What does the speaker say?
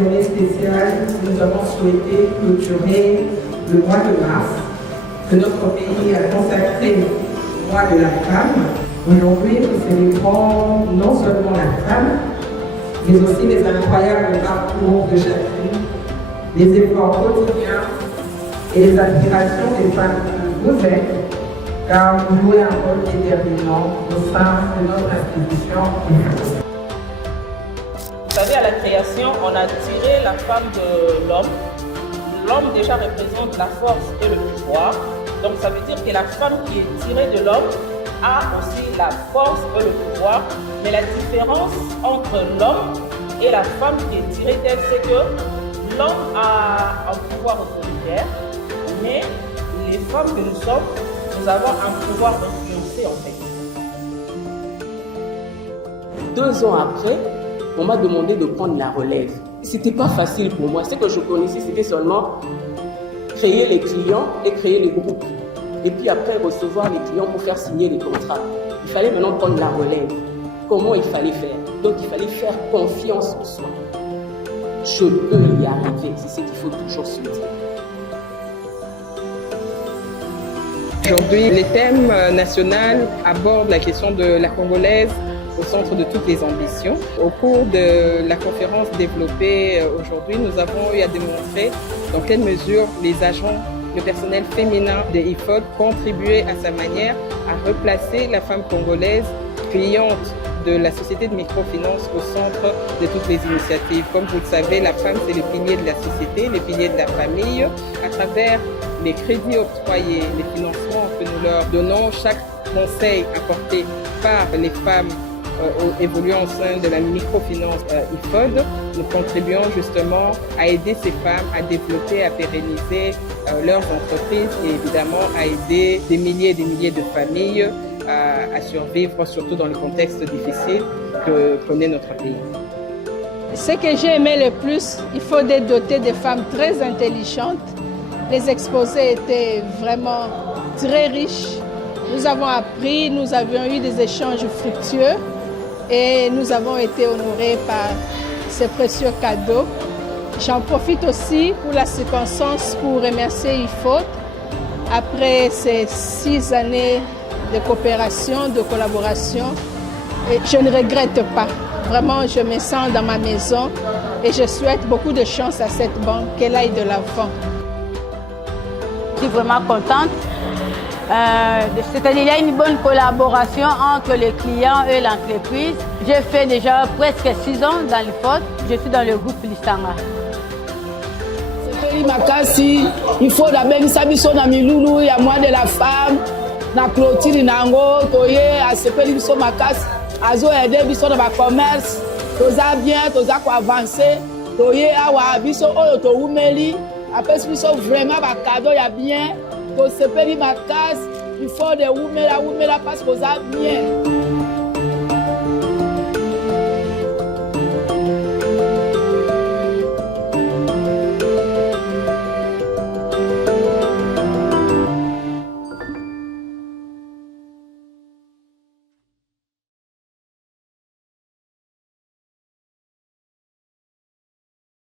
journée spéciale, nous avons souhaité clôturer le mois de mars que notre pays a consacré au mois de la femme. Aujourd'hui, nous célébrons non seulement la femme, mais aussi les incroyables parcours de chacune, les efforts quotidiens et les aspirations des femmes que vous êtes, car vous jouez un rôle déterminant au sein de notre institution. Vous savez, à la création, on a tiré la femme de l'homme. L'homme déjà représente la force et le pouvoir. Donc ça veut dire que la femme qui est tirée de l'homme a aussi la force et le pouvoir. Mais la différence entre l'homme et la femme qui est tirée d'elle, c'est que l'homme a un pouvoir autoritaire, mais les femmes que nous sommes, nous avons un pouvoir d'influencer en fait. 2 ans après, on m'a demandé de prendre la relève. C'était pas facile pour moi. Ce que je connaissais, c'était seulement créer les clients et créer les groupes. Et puis après, recevoir les clients pour faire signer les contrats. Il fallait maintenant prendre la relève. Comment il fallait faire? Donc il fallait faire confiance en soi. Je peux y arriver. C'est ce qu'il faut toujours se dire. Aujourd'hui, les thèmes nationaux abordent la question de la Congolaise au centre de toutes les ambitions. Au cours de la conférence développée aujourd'hui, nous avons eu à démontrer dans quelle mesure les agents, le personnel féminin des IFOD contribuaient à sa manière à replacer la femme congolaise cliente de la société de microfinance au centre de toutes les initiatives. Comme vous le savez, la femme, c'est le pilier de la société, le pilier de la famille. À travers les crédits octroyés, les financements que nous leur donnons, chaque conseil apporté par les femmes évoluant au sein de la microfinance IFOD, nous contribuons justement à aider ces femmes à développer, à pérenniser leurs entreprises et évidemment à aider des milliers et des milliers de familles à survivre, surtout dans le contexte difficile que connaît notre pays. Ce que j'ai aimé le plus, il faut être doté de femmes très intelligentes. Les exposés étaient vraiment très riches. Nous avons appris, nous avions eu des échanges fructueux et nous avons été honorés par ces précieux cadeaux. J'en profite aussi pour la circonstance pour remercier IFOD. Après ces 6 années de coopération, de collaboration, et je ne regrette pas. Vraiment, je me sens dans ma maison et je souhaite beaucoup de chance à cette banque, qu'elle aille de l'avant. Je suis vraiment contente. C'est-à-dire qu'il y a une bonne collaboration entre les clients et l'entreprise. J'ai fait déjà presque 6 ans dans l'IFOD. Je suis dans le groupe Listanga. C'est makasi, il faut d'abord biso na milulu ya moi de la femme, na clôture nango, toye asepeli biso makasi, azo aider biso na ba commerce, toza bien, toza ko avancer, toye awa biso oyo to umeli, apesi biso vraiment ba cadeau ya bien, to sepeli makasi, il faut de umela parce que toza bien.